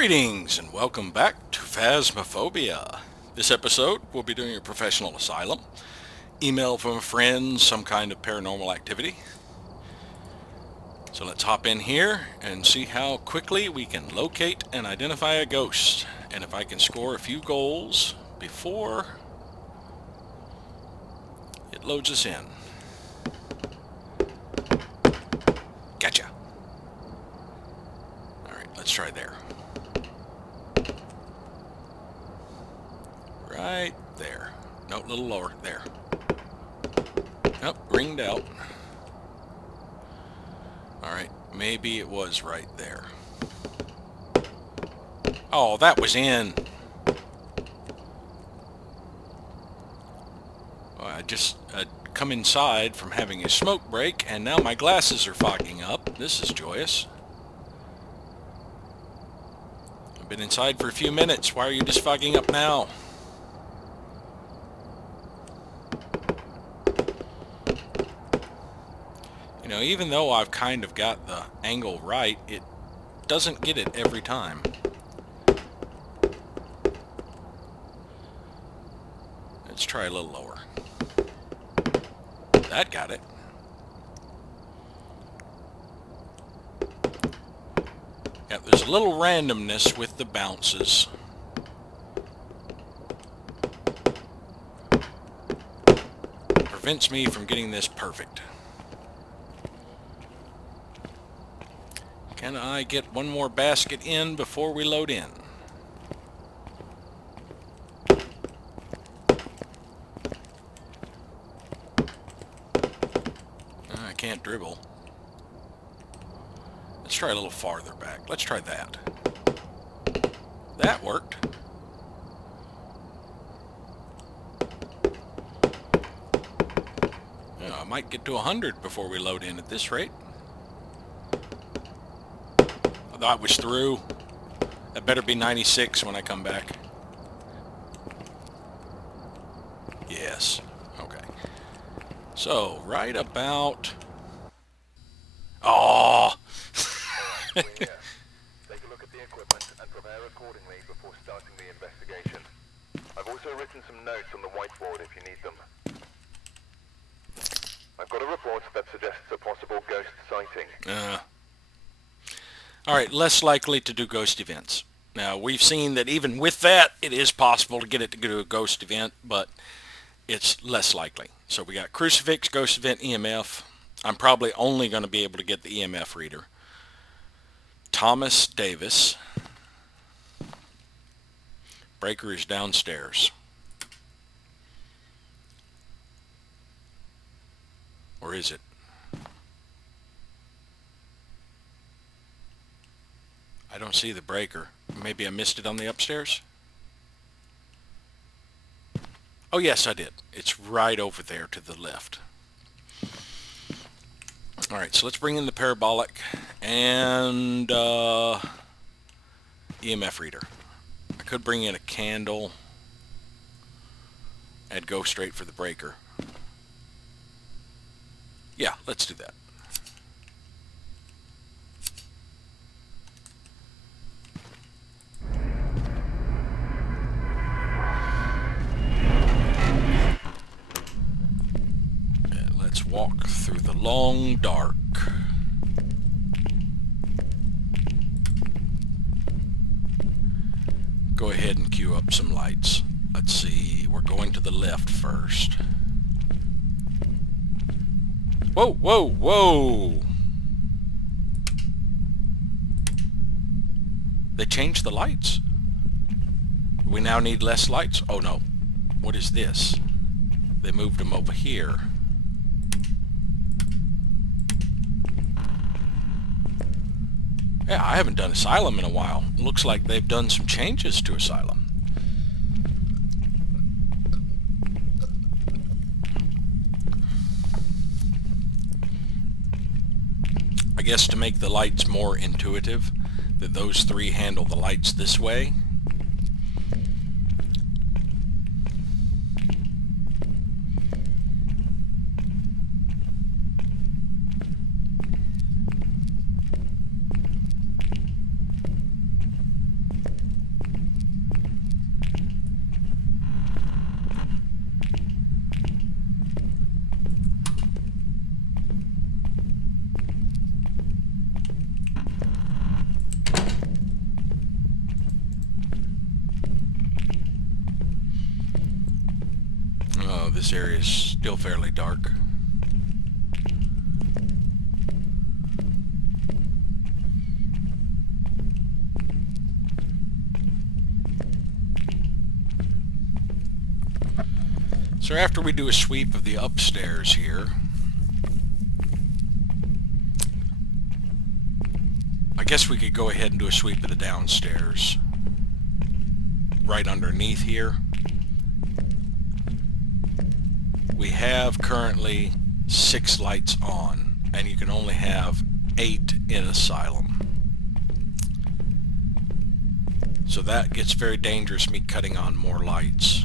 Greetings and welcome back to Phasmophobia. This episode we'll be doing a professional asylum, email from a friend, some kind of paranormal activity. So let's hop in here and see how quickly we can locate and identify a ghost, and if I can score a few goals before it loads us in. Gotcha. Alright, let's try there. Right there. No, a little lower. There. Nope, ringed out. Alright, maybe it was right there. Oh, that was in. Well, I just come inside from having a smoke break, and now my glasses are fogging up. This is joyous. I've been inside for a few minutes. Why are you just fogging up now? You know, even though I've kind of got the angle right, it doesn't get it every time. Let's try a little lower. That got it. Yeah, there's a little randomness with the bounces. Prevents me from getting this perfect. Can I get one more basket in before we load in? I can't dribble. Let's try a little farther back. Let's try that. That worked. I might get to 100 before we load in at this rate. I thought it was through. That better be 96 when I come back. Yes. Okay. So, right about... Oh! Take a look at the equipment and prepare accordingly before starting the investigation. I've also written some notes on the whiteboard if you need them. I've got a report that suggests a possible ghost sighting. Alright, less likely to do ghost events. Now, we've seen that even with that, it is possible to get it to do a ghost event, but it's less likely. So we got crucifix, ghost event, EMF. I'm probably only going to be able to get the EMF reader. Thomas Davis. Breaker is downstairs. Or is it? I don't see the breaker. Maybe I missed it on the upstairs? Oh yes, I did. It's right over there to the left. Alright, so let's bring in the parabolic and EMF reader. I could bring in a candle. I'd go straight for the breaker. Yeah, let's do that. And let's walk through the long dark. Go ahead and cue up some lights. Let's see, we're going to the left first. Whoa, whoa, whoa! They changed the lights. We now need less lights. Oh no. What is this? They moved them over here. Yeah, I haven't done Asylum in a while. Looks like they've done some changes to Asylum. I guess to make the lights more intuitive, that those three handle the lights this way. this area is still fairly dark. So after we do a sweep of the upstairs here, I guess we could go ahead and do a sweep of the downstairs. Right underneath here, we have currently 6 lights on, and you can only have 8 in Asylum. So that gets very dangerous, me cutting on more lights.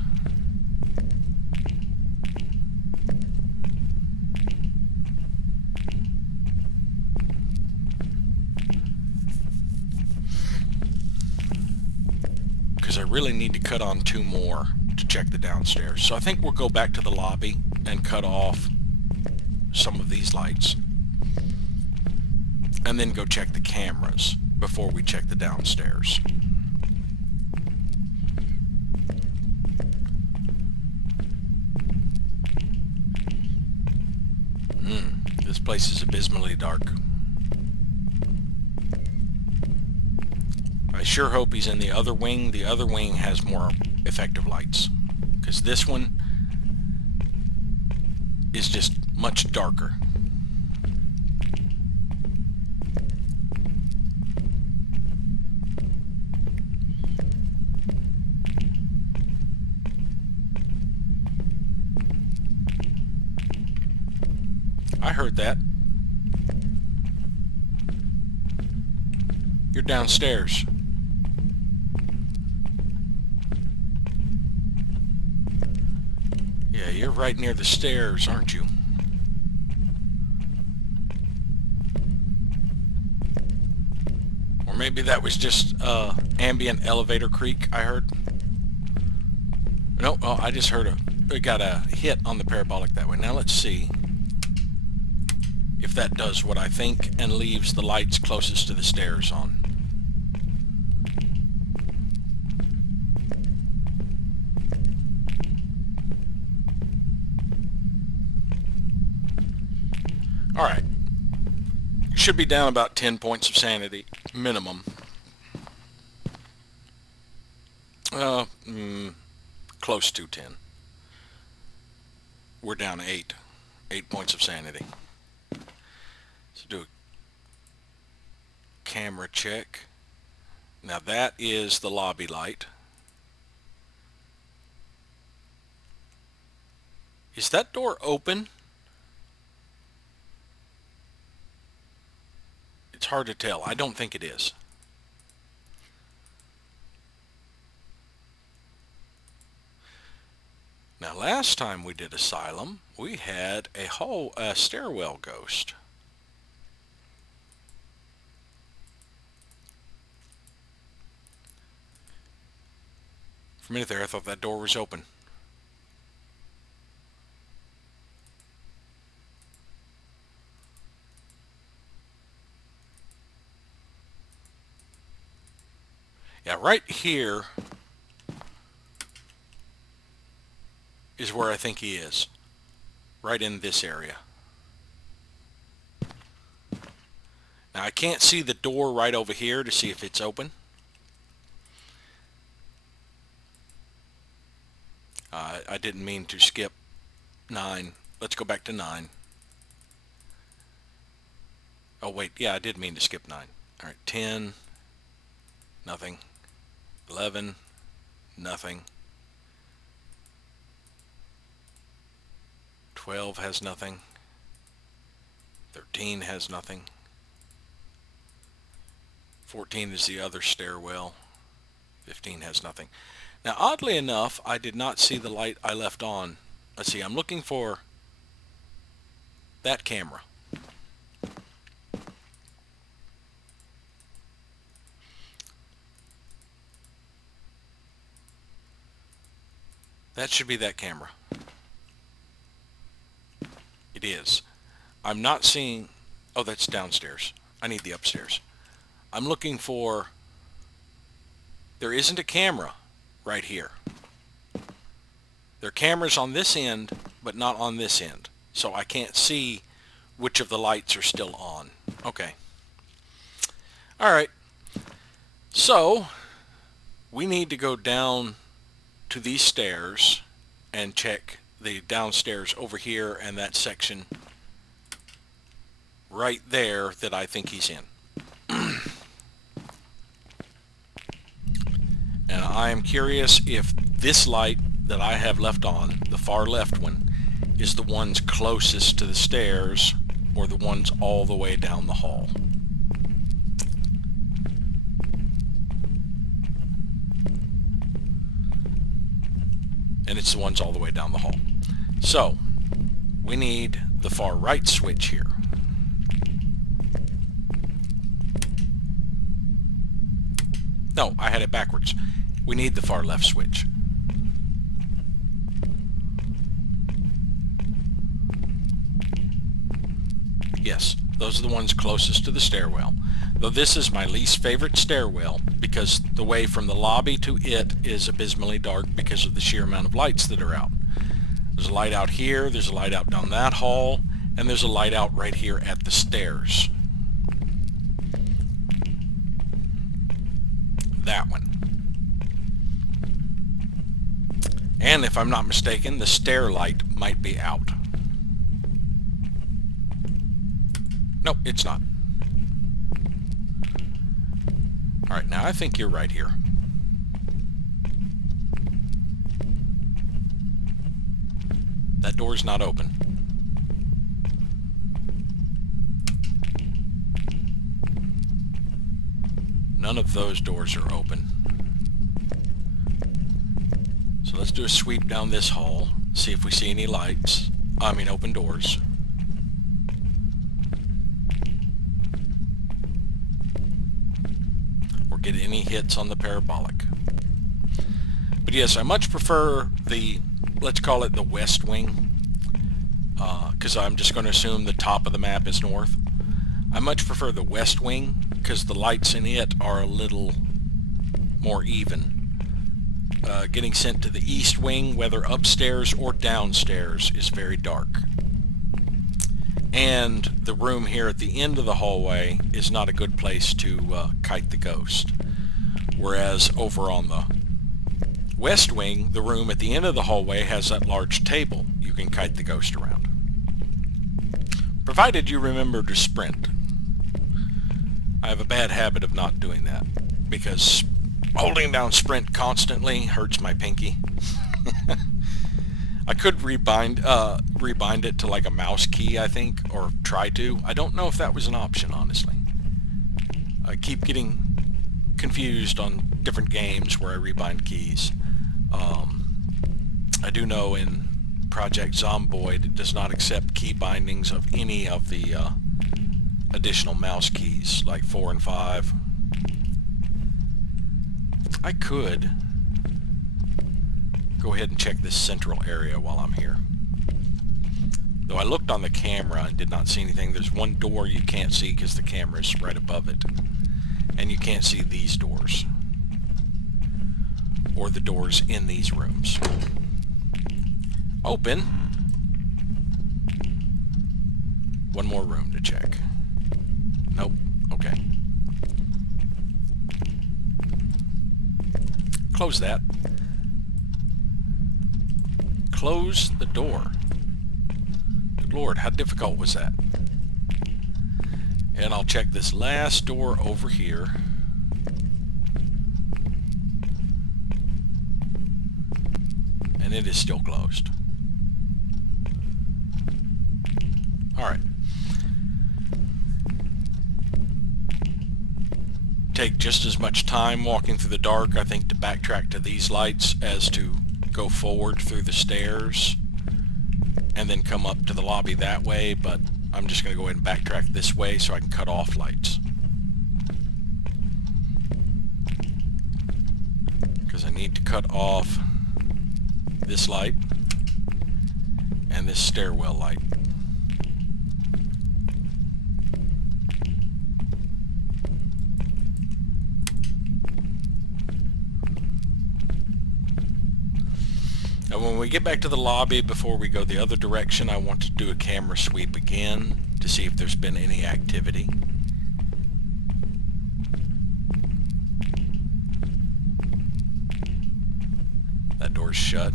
Because I really need to cut on 2 more to check the downstairs. So I think we'll go back to the lobby and cut off some of these lights. And then go check the cameras before we check the downstairs. This place is abysmally dark. I sure hope he's in the other wing. The other wing has more effective lights, because this one is just much darker. I heard that. You're downstairs. Yeah, you're right near the stairs, aren't you? Or maybe that was just ambient elevator creak I heard. No, oh, I just heard we got a hit on the parabolic that way. Now let's see if that does what I think and leaves the lights closest to the stairs on. Alright. Should be down about 10 points of sanity, minimum. Close to 10. We're down 8. 8 points of sanity. So do a camera check. Now that is the lobby light. Is that door open? It's hard to tell. I don't think it is. Now last time we did Asylum, we had a stairwell ghost. For a minute there I thought that door was open. Yeah, right here is where I think he is. Right in this area. Now I can't see the door right over here to see if it's open. I didn't mean to skip 9. Let's go back to 9. Oh wait, yeah, I did mean to skip 9. Alright, 10. Nothing. 11. Nothing. 12 has nothing. 13 has nothing. 14 is the other stairwell. 15 has nothing. Now, oddly enough, I did not see the light I left on. Let's see, I'm looking for that camera. That should be that camera. It is. I'm not seeing... Oh, that's downstairs. I need the upstairs. I'm looking for... There isn't a camera right here. There are cameras on this end, but not on this end. So I can't see which of the lights are still on. Okay. All right. So we need to go down to these stairs and check the downstairs over here and that section right there that I think he's in. And I am curious if this light that I have left on, the far left one, is the ones closest to the stairs or the ones all the way down the hall. And it's the ones all the way down the hall. So, we need the far right switch here. No, I had it backwards. We need the far left switch. Yes, those are the ones closest to the stairwell. Though this is my least favorite stairwell because the way from the lobby to it is abysmally dark because of the sheer amount of lights that are out. There's a light out here, there's a light out down that hall, and there's a light out right here at the stairs. That one. And if I'm not mistaken, the stair light might be out. Nope, it's not. Alright, now I think you're right here. That door's not open. None of those doors are open. So let's do a sweep down this hall, see if we see any lights. Open doors. Or get any hits on the parabolic. But yes, I much prefer the, let's call it the west wing, because I'm just going to assume the top of the map is north. I much prefer the west wing because the lights in it are a little more even. Getting sent to the east wing, whether upstairs or downstairs, is very dark. And the room here at the end of the hallway is not a good place to kite the ghost. Whereas over on the west wing, the room at the end of the hallway has that large table you can kite the ghost around. Provided you remember to sprint. I have a bad habit of not doing that because holding down sprint constantly hurts my pinky. I could rebind it to like a mouse key, I think, or try to. I don't know if that was an option, honestly. I keep getting confused on different games where I rebind keys. I do know in Project Zomboid it does not accept key bindings of any of the additional mouse keys, like 4 and 5. I could go ahead and check this central area while I'm here. Though I looked on the camera and did not see anything. There's one door you can't see because the camera is right above it. And you can't see these doors. Or the doors in these rooms. Open. One more room to check. Nope. Okay. Close that. Close the door. Good Lord, how difficult was that? And I'll check this last door over here. And it is still closed. Alright. Take just as much time walking through the dark, I think, to backtrack to these lights as to go forward through the stairs and then come up to the lobby that way, but I'm just going to go ahead and backtrack this way so I can cut off lights. Because I need to cut off this light and this stairwell light. And when we get back to the lobby, before we go the other direction, I want to do a camera sweep again to see if there's been any activity. That door's shut.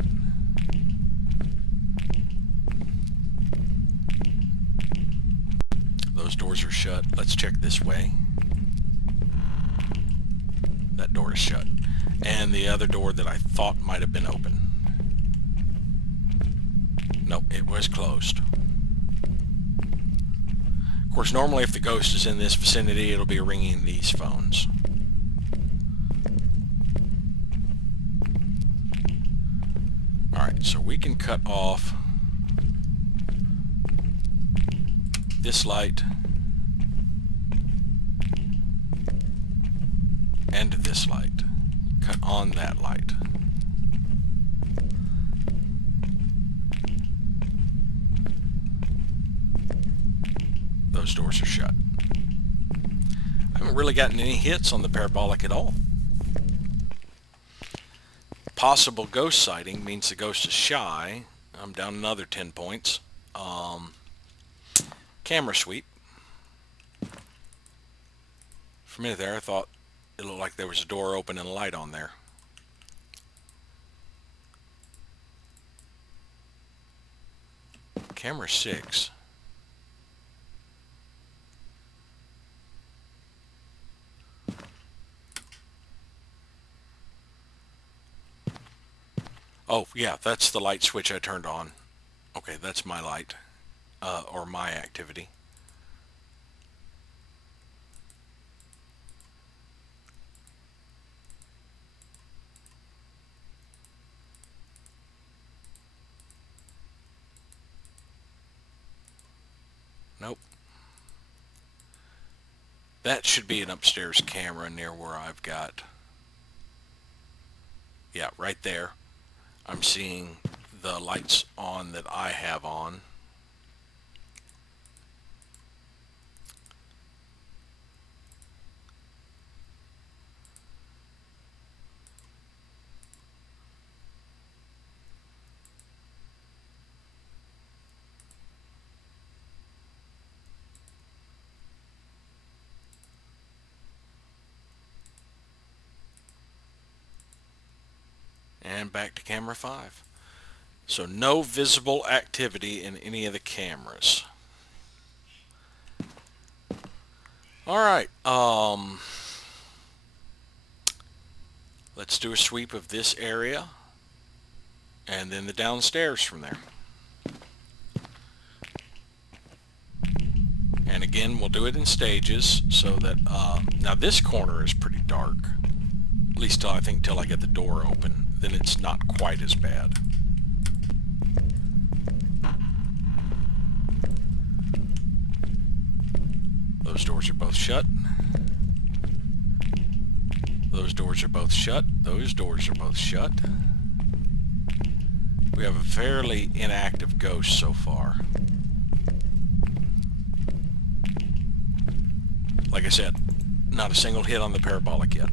Those doors are shut. Let's check this way. That door is shut. And the other door that I thought might have been open. Nope, it was closed. Of course, normally if the ghost is in this vicinity, it'll be ringing these phones. Alright, so we can cut off this light and this light. Cut on that light. Those doors are shut. I haven't really gotten any hits on the parabolic at all. Possible ghost sighting means the ghost is shy. I'm down another 10 points. Camera sweep. For a minute there, I thought it looked like there was a door open and a light on there. Camera 6. Oh, yeah, that's the light switch I turned on. Okay, that's my light, or my activity. Nope. That should be an upstairs camera near where I've got... Yeah, right there. I'm seeing the lights on that I have on. And back to camera 5. So no visible activity in any of the cameras. Alright, let's do a sweep of this area and then the downstairs from there. And again, we'll do it in stages so that, now this corner is pretty dark. At least I think till I get the door open. Then it's not quite as bad. Those doors are both shut. Those doors are both shut. Those doors are both shut. We have a fairly inactive ghost so far. Like I said, not a single hit on the parabolic yet.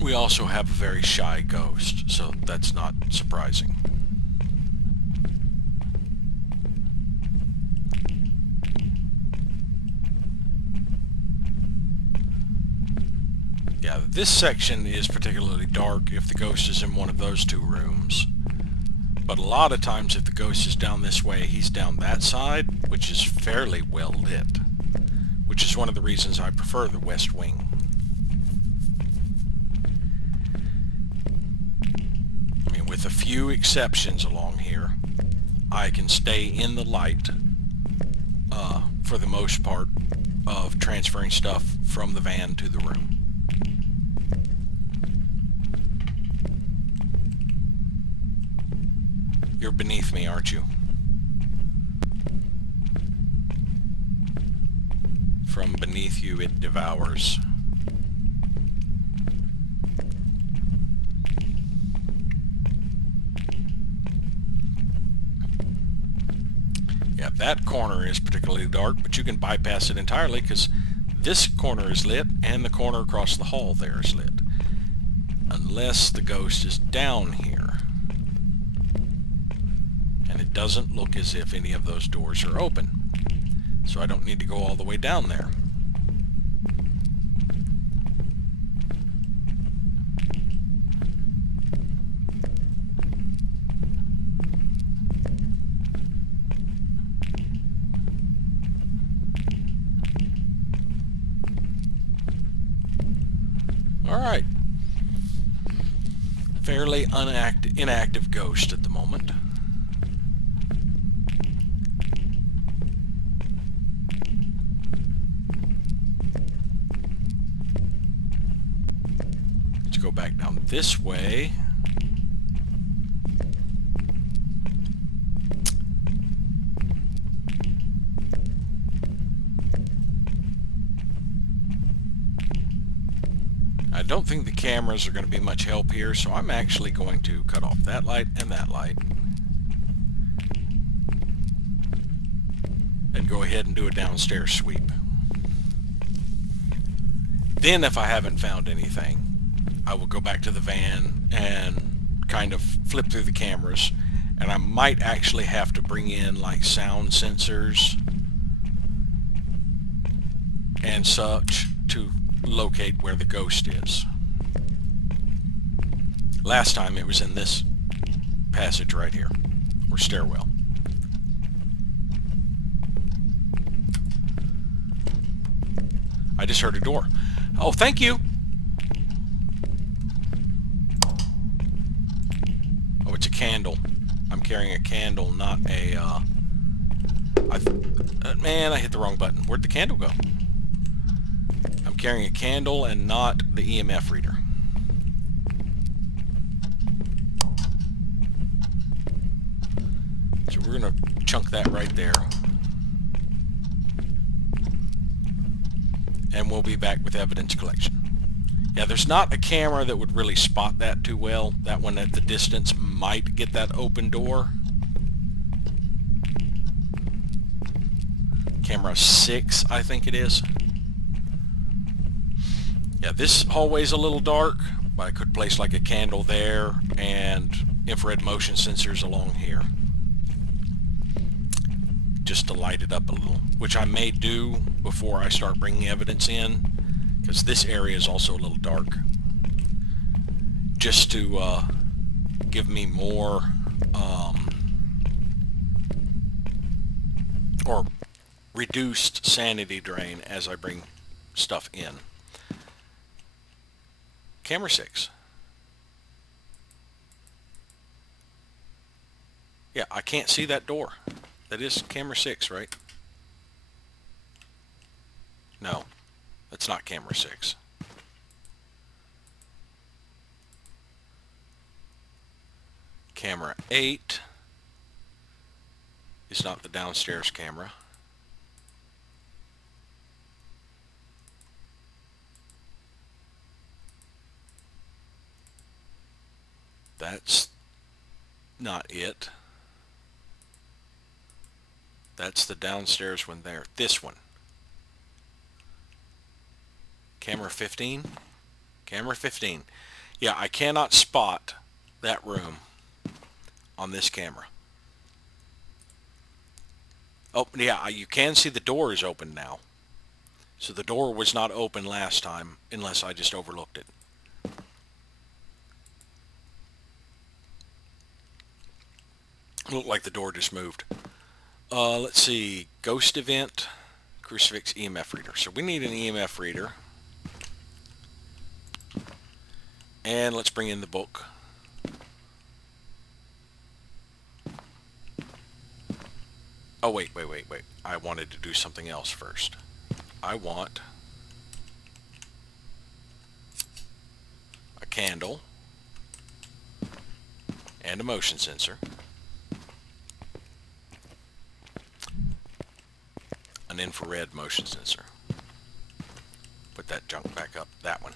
We also have a very shy ghost, so that's not surprising. Yeah, this section is particularly dark if the ghost is in one of those two rooms. But a lot of times if the ghost is down this way, he's down that side, which is fairly well lit. Which is one of the reasons I prefer the west wing. With a few exceptions along here, I can stay in the light for the most part of transferring stuff from the van to the room. You're beneath me, aren't you? From beneath you it devours. that corner is particularly dark, but you can bypass it entirely because this corner is lit and the corner across the hall there is lit. Unless the ghost is down here. And it doesn't look as if any of those doors are open. So I don't need to go all the way down there. Alright. Fairly inactive ghost at the moment. Let's go back down this way. I don't think the cameras are going to be much help here, so I'm actually going to cut off that light and that light. And go ahead and do a downstairs sweep. Then if I haven't found anything, I will go back to the van and kind of flip through the cameras. And I might actually have to bring in like sound sensors and such to locate where the ghost is. Last time it was in this passage right here, or stairwell. I just heard a door. Oh, thank you! Oh, it's a candle. I'm carrying a candle, not a, man, I hit the wrong button. Where'd the candle go? I'm carrying a candle and not the EMF reader. So we're going to chunk that right there. And we'll be back with evidence collection. Yeah, there's not a camera that would really spot that too well. That one at the distance might get that open door. Camera 6, I think it is. Yeah, this hallway's a little dark, but I could place like a candle there and infrared motion sensors along here. Just to light it up a little, which I may do before I start bringing evidence in, because this area is also a little dark. Just to give me more, or reduced sanity drain as I bring stuff in. Camera 6. Yeah, I can't see that door. That is camera 6, right? No, that's not camera 6. Camera 8 is not the downstairs camera. That's not it. That's the downstairs one there. This one. Camera 15? Camera 15. Yeah, I cannot spot that room on this camera. Oh, yeah, you can see the door is open now. So the door was not open last time, unless I just overlooked it. Looked like the door just moved. Let's see. Ghost event. Crucifix EMF reader. So we need an EMF reader. And let's bring in the book. Oh, wait. I wanted to do something else first. I want a candle and a motion sensor. An infrared motion sensor. Put that junk back up. That one.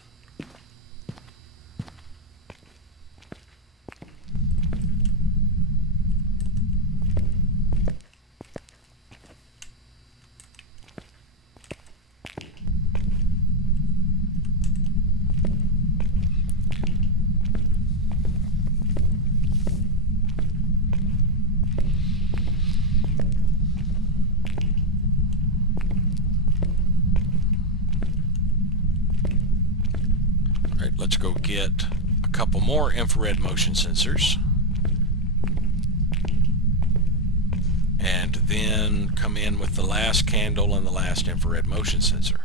Alright, let's go get a couple more infrared motion sensors. And then come in with the last candle and the last infrared motion sensor.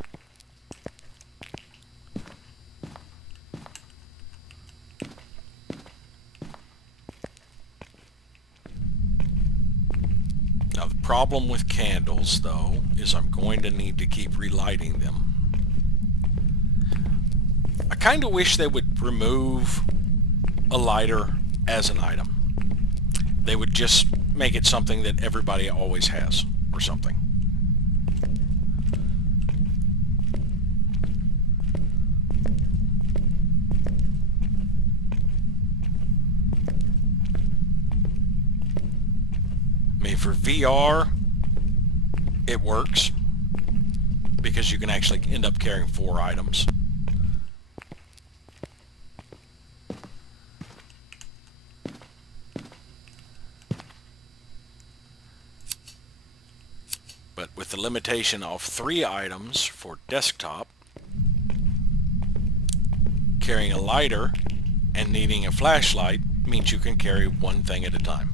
Now the problem with candles, though, is I'm going to need to keep relighting them. I kind of wish they would remove a lighter as an item. They would just make it something that everybody always has, or something. I mean, for VR, it works, because you can actually end up carrying 4 items. But with the limitation of 3 items for desktop, carrying a lighter and needing a flashlight means you can carry one thing at a time.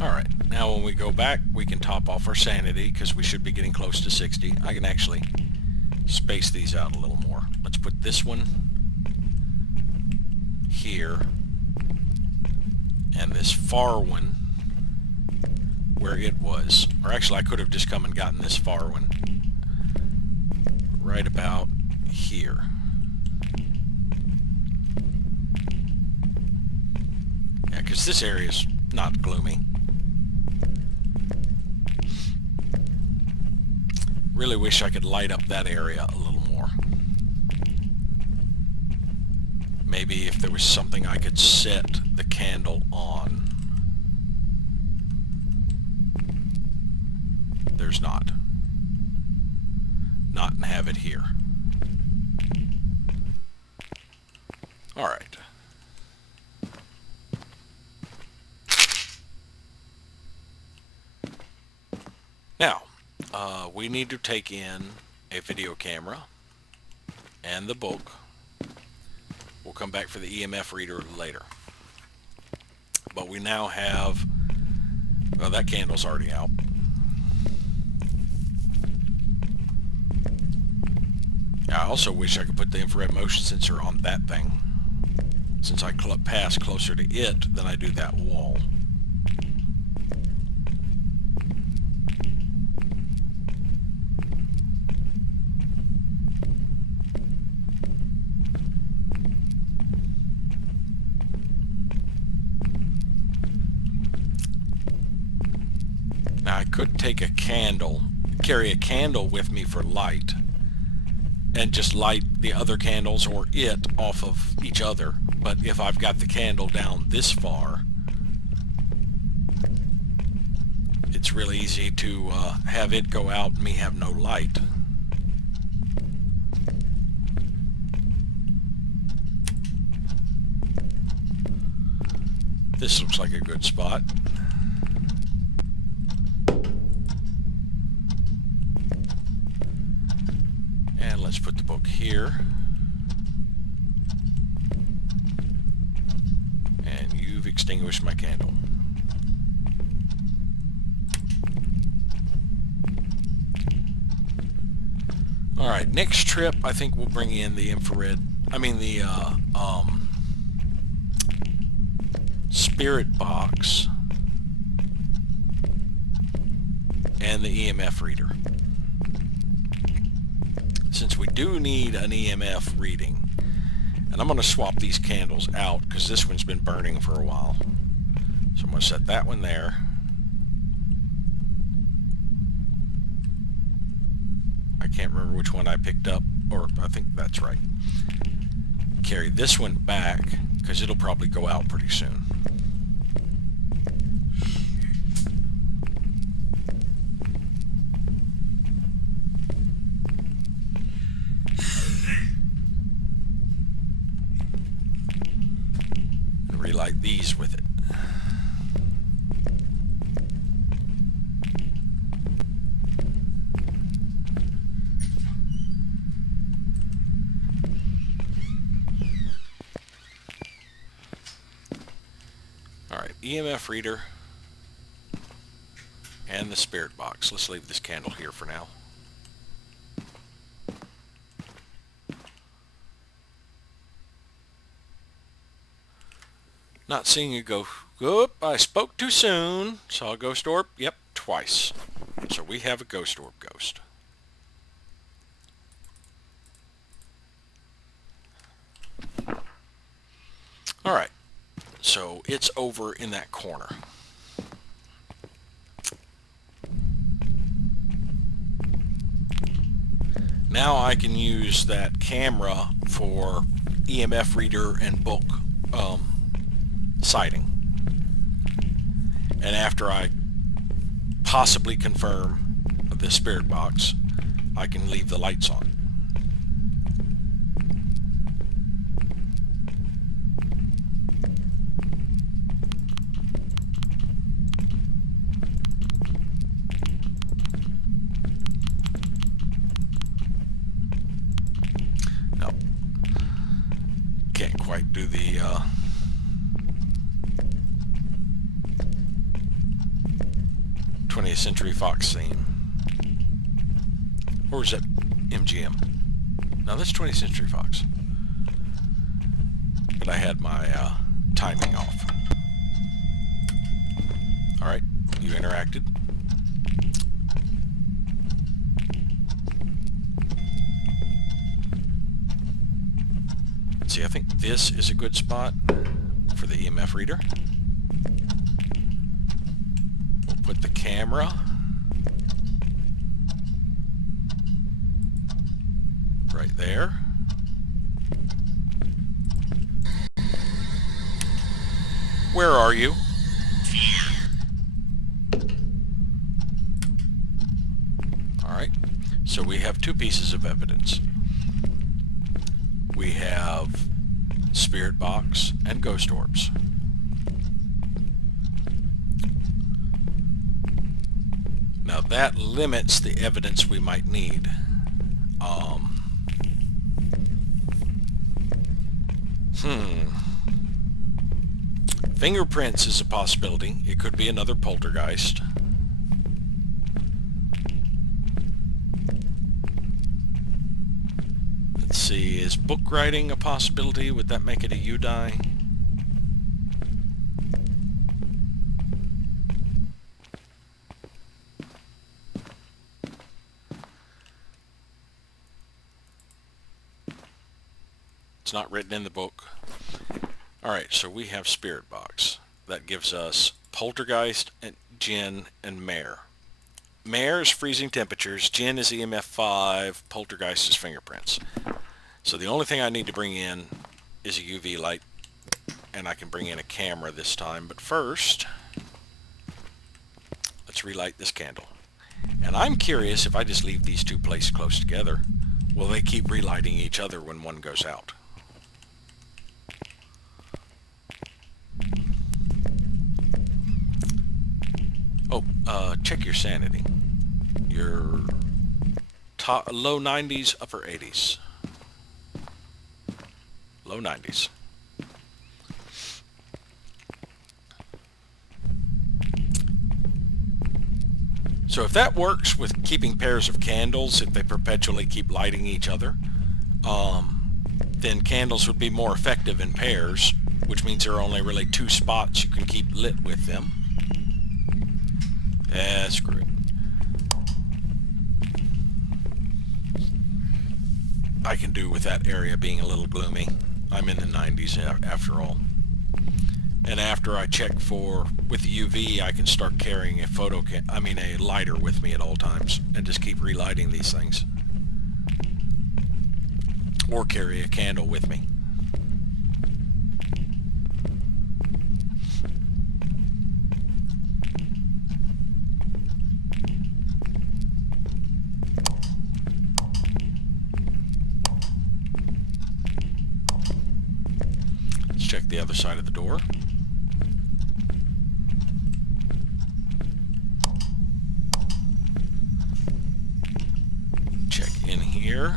Alright, now when we go back, we can top off our sanity because we should be getting close to 60. I can actually space these out a little more. Let's put this one here and this far one where it was. Or actually, I could have just come and gotten this far one right about here. Yeah, because this area is not gloomy. Really wish I could light up that area a little more. Maybe if there was something I could set the candle on. There's not. Not and have it here. Alright. Now, we need to take in a video camera and the book. We'll come back for the EMF reader later. But we now have... well, that candle's already out. I also wish I could put the infrared motion sensor on that thing, since I pass closer to it than I do that wall. Now I could take a candle, carry a candle with me for light, and just light the other candles or it off of each other. But if I've got the candle down this far, it's really easy to have it go out and me have no light. This looks like a good spot. And let's put the book here. And you've extinguished my candle. Alright, next trip I think we'll bring in the infrared, the spirit box and the EMF reader. Since we do need an EMF reading. And I'm going to swap these candles out because this one's been burning for a while. So I'm going to set that one there. I can't remember which one I picked up, or I think that's right. Carry this one back because it'll probably go out pretty soon. EMF reader and the spirit box. Let's leave this candle here for now. Not seeing a ghost. Oop, I spoke too soon. Saw a ghost orb? Yep, twice. So we have a ghost orb ghost. Alright, so it's over in that corner. Now I can use that camera for EMF reader and book sighting. And after I possibly confirm the spirit box, I can leave the lights on. No, can't quite do the 20th Century Fox theme. Or is that MGM? No, that's 20th Century Fox. But I had my timing off. Alright, you interacted. See, I think this is a good spot for the EMF reader. We'll put the camera right there. Where are you? Alright, so we have two pieces of evidence. We have spirit box and ghost orbs. Now that limits the evidence we might need. Fingerprints is a possibility. It could be another poltergeist. Let's see, is book writing a possibility? Would that make it a U-die? It's not written in the book. Alright, so we have spirit box. That gives us poltergeist, and Jinn, and mare. Mare is freezing temperatures, Jinn is EMF 5, poltergeist is fingerprints. So the only thing I need to bring in is a UV light, and I can bring in a camera this time. But first, let's relight this candle. And I'm curious, if I just leave these two placed close together, will they keep relighting each other when one goes out? Oh, check your sanity. Your low 90s, upper 80s. Low 90s. So if that works with keeping pairs of candles, if they perpetually keep lighting each other, then candles would be more effective in pairs, which means there are only really two spots you can keep lit with them. Screw it. I can do with that area being a little gloomy. I'm in the 90s after all. And after I check for, with the UV, I can start carrying a lighter with me at all times and just keep relighting these things. Or carry a candle with me. Let's check the other side of the door. Check in here.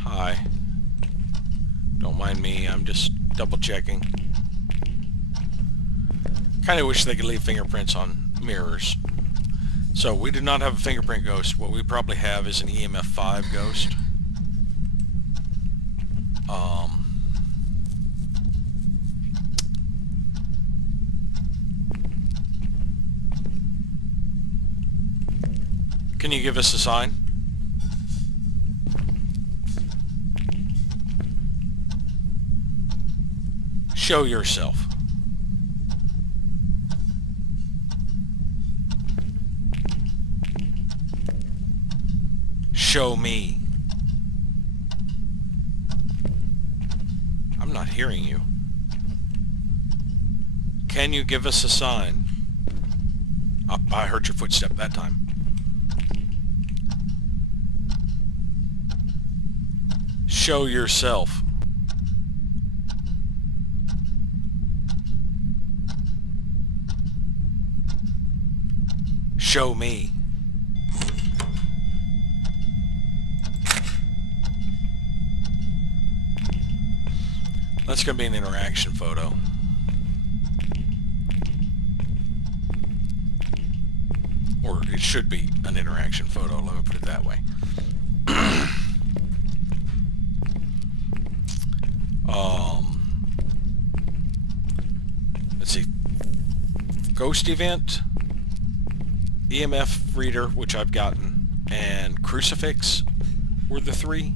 Hi. double checking. Kind of wish they could leave fingerprints on mirrors. So we do not have a fingerprint ghost. What we probably have is an EMF 5 ghost. Can you give us a sign? Show yourself. Show me. I'm not hearing you. Can you give us a sign? Oh, I heard your footstep that time. Show yourself. Show me. That's going to be an interaction photo. Or it should be an interaction photo, let me put it that way. Let's see. Ghost event, EMF reader, which I've gotten, and crucifix were the three.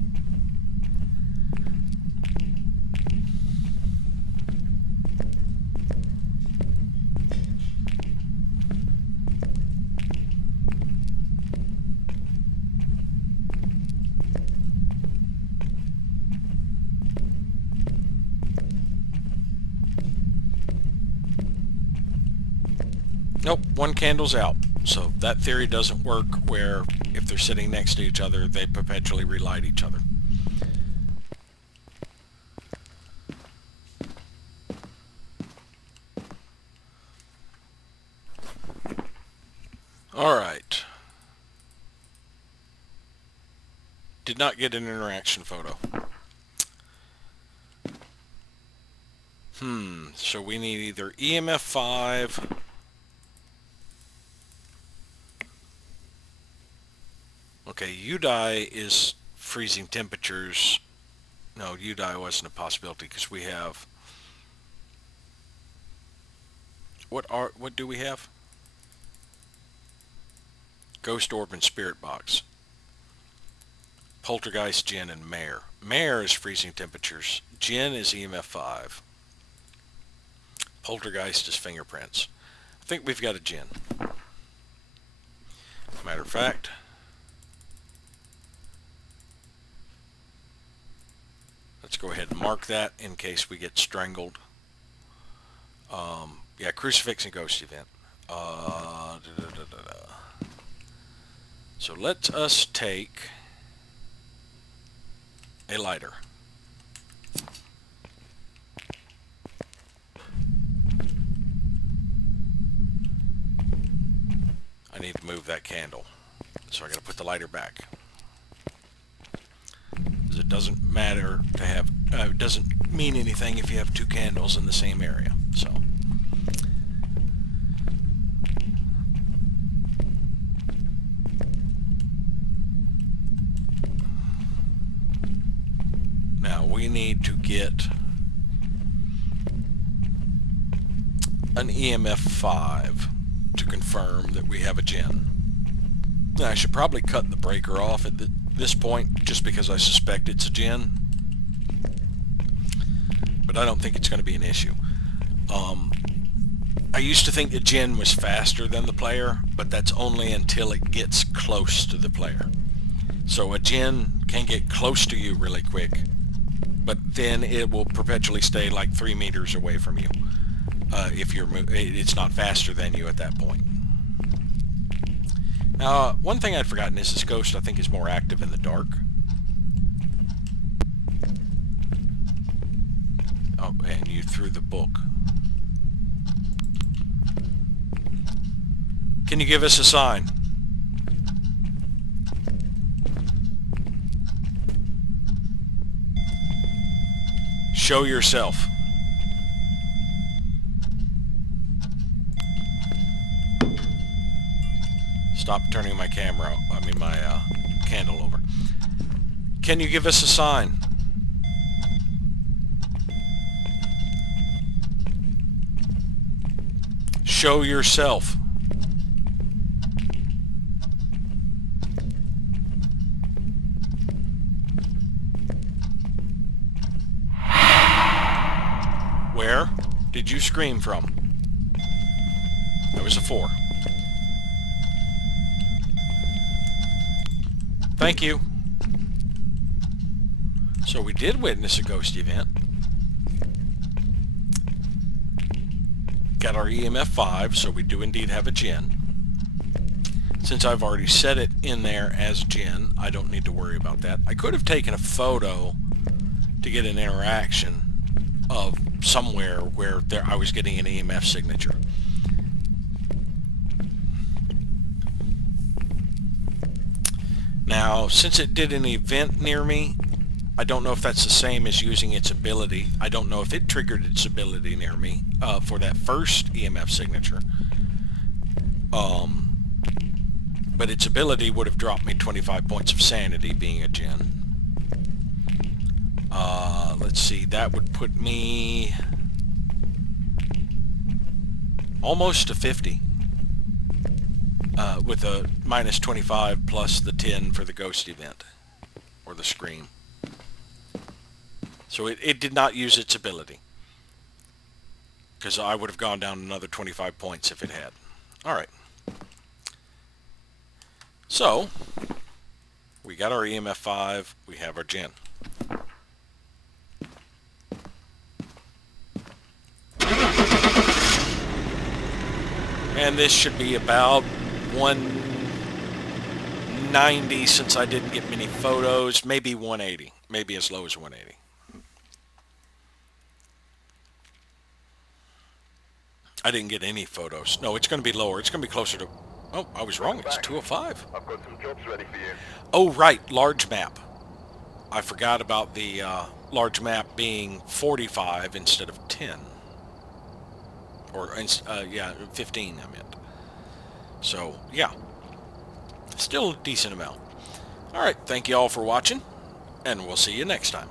Nope, one candle's out. So that theory doesn't work where if they're sitting next to each other, they perpetually relight each other. Alright. Did not get an interaction photo. So we need either EMF 5... Okay, UDI is freezing temperatures. No, UDI wasn't a possibility because we have... What do we have? Ghost Orb and Spirit Box. Poltergeist, Jinn, and Mare. Mare is freezing temperatures. Jinn is EMF 5. Poltergeist is fingerprints. I think we've got a Jinn. Matter of fact... Let's go ahead and mark that in case we get strangled. Yeah, crucifix and ghost event. So let us take a lighter. I need to move that candle. So I gotta put the lighter back. It doesn't matter to have, it doesn't mean anything if you have two candles in the same area. So now we need to get an EMF 5 to confirm that we have a Jinn. Now I should probably cut the breaker off at this point just because I suspect it's a Jinn, but I don't think it's going to be an issue. I used to think the Jinn was faster than the player, but that's only until it gets close to the player. So a Jinn can get close to you really quick, but then it will perpetually stay like 3 meters away from you if it's not faster than you at that point. Now, one thing I'd forgotten is this ghost, I think, is more active in the dark. Oh, and you threw the book. Can you give us a sign? Show yourself. Stop turning my camera, my candle over. Can you give us a sign? Show yourself. Where did you scream from? That was a 4. Thank you. So we did witness a ghost event. Got our EMF 5, so we do indeed have a Gen. Since I've already set it in there as Gen, I don't need to worry about that. I could have taken a photo to get an interaction of somewhere where I was getting an EMF signature. Now, since it did an event near me, I don't know if that's the same as using its ability. I don't know if it triggered its ability near me for that first EMF signature. But its ability would have dropped me 25 points of sanity being a Gen. Let's see, that would put me almost to 50. With a minus 25 plus the 10 for the ghost event. Or the scream. So it did not use its ability. Because I would have gone down another 25 points if it had. Alright. So, we got our EMF 5, we have our Gen. And this should be about 190 since I didn't get many photos, maybe 180, maybe as low as 180. I didn't get any photos. No, it's going to be lower. It's going to be closer to... Oh, I was wrong. It's 205. I've got some jobs ready for you. Oh, right. Large map. I forgot about the large map being 45 instead of 10. Or, yeah, 15 I meant. So, yeah. Still a decent amount. Alright, thank you all for watching, and we'll see you next time.